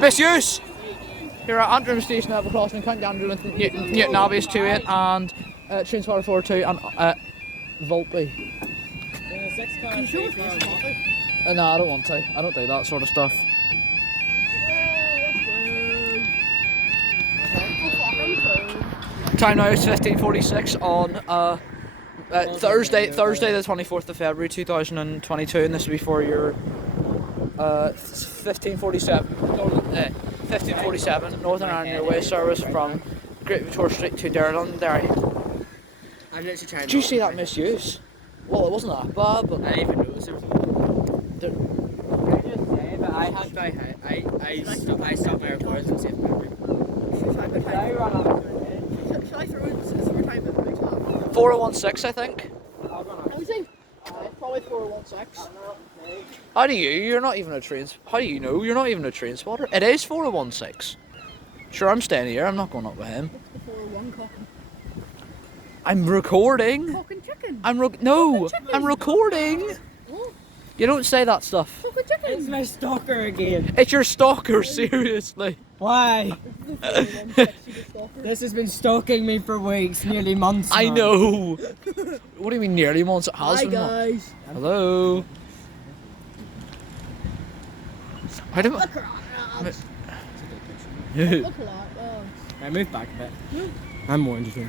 Misuse! Here at Antrim Station at the crossing, County Antrim with Newton Abbey is 2-8 and Transport 4-2 and Vulpy. Can you show me face? No, I don't want to. I don't do that sort of stuff. Time now is 15:46 on Thursday the 24th of February 2022, and this will be for your 1547 Northern Ireland Railway service from Great Victoria Street to Londonderry. I'm literally trying. Did you see that misuse? Well, it wasn't that bad, but I didn't even notice it. there, But I stopped my recording and saved memory. Shall I throw in some time at the top? 4016, I think. How is it? Probably 416. How do you? You're not even a train. How do you know? You're not even a train spotter. It is 4016. Sure, I'm staying here. I'm not going up with him. What's the 401 cocking? I'm recording. Cocking chicken. No. Chicken. I'm recording. What? You don't say that stuff. Cocking chicken. It's my stalker again. It's your stalker, seriously. Why? This has been stalking me for weeks, nearly months. I now. know. What do you mean nearly months? It has Hi been. guys. Hello. How do Look at that. I? Look at that. I moved back a bit. I'm more interested.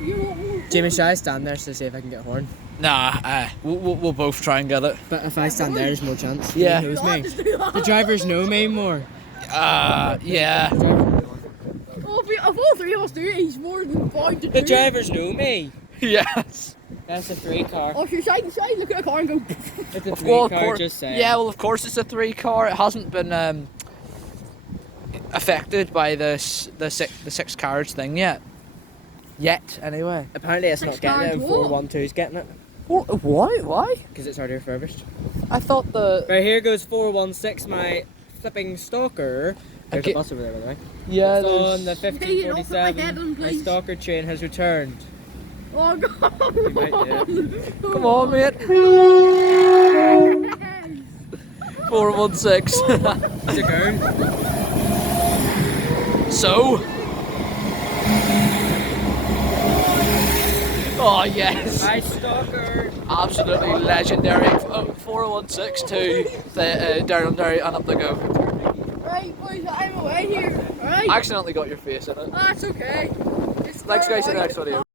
You know, Jamie, shall I stand there to see if I can get a horn? Nah, we'll both try and get it. But if I stand there, there's more chance. Yeah. He knows me. The drivers know me more. Yeah. Oh, if all three of us do it, he's more than bound to do The it. drivers know me. Yes. That's a 3 car. Oh, should I look at a car and go, It's a 3 Well, of car, course. just saying. Yeah, well, of course it's a 3 car. It hasn't been affected by the 6 carriage thing yet. Anyway. Apparently it's not getting it and 412's getting it. Why? Because it's already refurbished. I thought the Right, here goes 416, my flipping stalker. There's Okay. a bus over there, by the way. yeah. It's on the Hey, you don't put my head 1547. on, My please. stalker train has returned. oh god. You might do Come on, mate. 416. It's a girl. So. Oh yes. My stalker. Absolutely legendary. 416 to the Londonderry and up the go. Right, boys, I'm away here. Alright? I accidentally got your face in it. That's okay. Thanks guys, see you in the next video.